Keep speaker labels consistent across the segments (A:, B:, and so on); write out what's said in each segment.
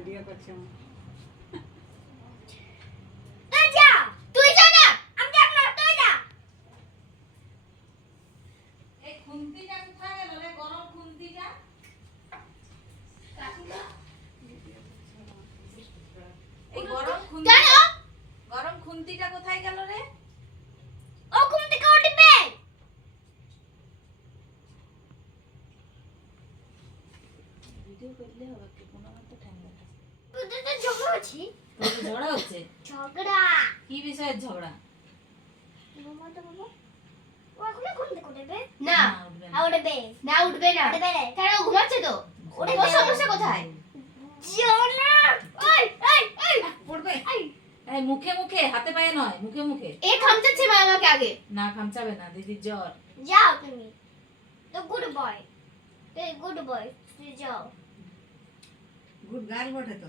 A: Video করছি গরম
B: খুন্তিটা কোথায় গেল রে?
A: ভিডিও করলে হবে কি? কোনো মতো
B: ঠান্ডা ঝগড়া
A: হচ্ছে?
B: ঝগড়া।
A: কি বিষয়ে ঝগড়া? মুখে মুখে হাতে পায়ে নয় মুখে মুখে।
C: এ খামচাচ্ছে মা আমাকে আগে।
A: না খামচাবে না দিদি জ্বর।
B: যাও তুমি। তো গুড বয় গুড বয় তুই যাও
D: গুড গার্ল বটে
B: তো।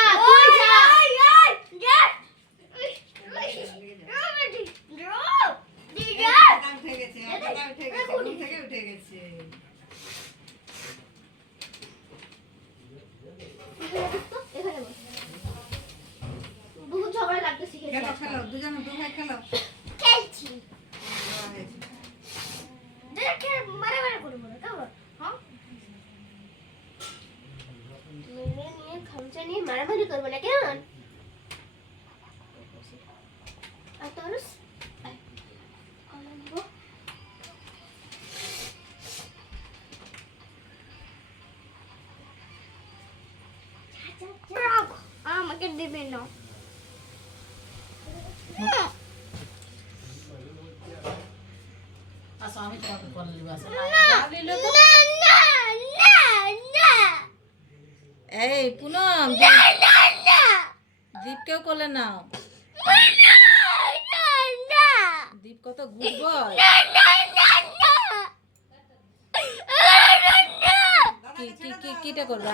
C: নিয়ে মারামারি করব না কেমন আর তরস আয়। কলা নিবো।
B: আমাকে দেবে না
A: আসো আমি তোমাকে করে নিব আসো
B: না না না না না
A: এই পুনম। দীপকেও কোলে নাও। দীপ কত গুড বয় কি কি কি কিটা করবে?